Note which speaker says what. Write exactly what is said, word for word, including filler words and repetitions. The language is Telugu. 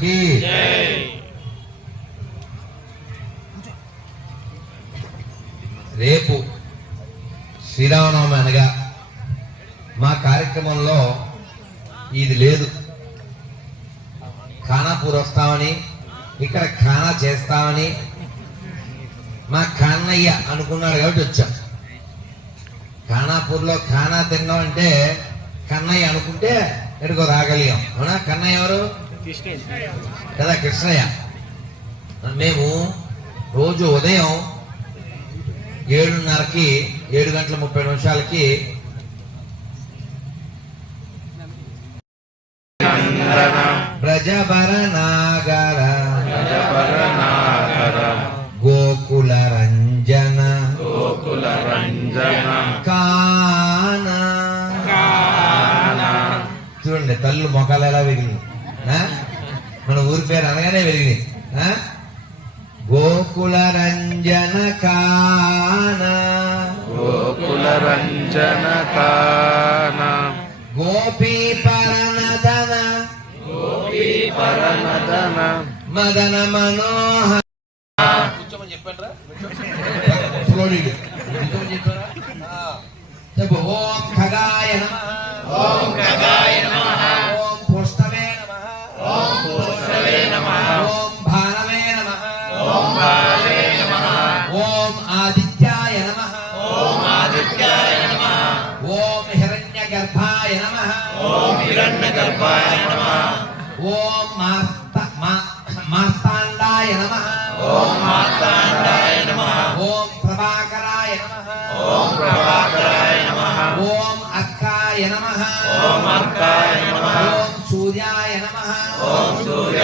Speaker 1: దేవుడికి. రేపు శ్రీరామనవమి అనగా మా కార్యక్రమంలో ఇది లేదు. ఖానాపూర్ వస్తామని, ఇక్కడ ఖానా చేస్తామని మా ఖాన్నయ్య అనుకున్నాడు కాబట్టి వచ్చాం. ఖానాపూర్లో ఖానా తిన్నాం అంటే కన్నయ్య అనుకుంటే ఎడుకో రాగలిగాం. అవునా? కన్నయ్య ఎవరు కదా? కృష్ణయ్య. మేము రోజు ఉదయం ఏడున్నరకి ఏడు గంటల ముప్పై నిమిషాలకి బ్రజబర నాగర గోకుల రంజన
Speaker 2: గోకుల రంజన
Speaker 1: కాన. చూడండి తల్లు మొక్కలు ఎలా వెలిగింది. మన ఊరి పేరు అనగానే వెలిగింది. గోకుల రంజన కాన
Speaker 2: గోకుల రంజన కాన
Speaker 1: గోపీ పరనదన
Speaker 2: గోపీ పరనదన
Speaker 1: మదన మనోహర. కూర్చోమని చెప్పండి రా. చెప్పు. ఓం ఖగాయ నమః.
Speaker 2: ఓం ఖగాయ నమః.
Speaker 1: ఓం పుష్టవే నమః.
Speaker 2: ఓం పుష్టవే నమః.
Speaker 1: ఓం భానవే నమః.
Speaker 2: ఓం భానవే నమః.
Speaker 1: ఓం ఆదిత్యాయ నమః.
Speaker 2: ఓం ఆదిత్యాయ నమః.
Speaker 1: ఓం హిరణ్యగర్భాయ నమః.
Speaker 2: ఓం హిరణ్యగర్భాయ నమః.
Speaker 1: ఓం మార్త మార్తాండాయ నమః.
Speaker 2: ఓం మార్తాండాయ నమః.
Speaker 1: ఓం ప్రభాకరాయ నమః.
Speaker 2: ఓం ప్రభాకరాయ నమః.
Speaker 1: ఓం అక్కాయ నమః.
Speaker 2: ఓం అర్కాయ నమః.
Speaker 1: ఓం సూర్యాయ నమః.
Speaker 2: ఓం సూర్య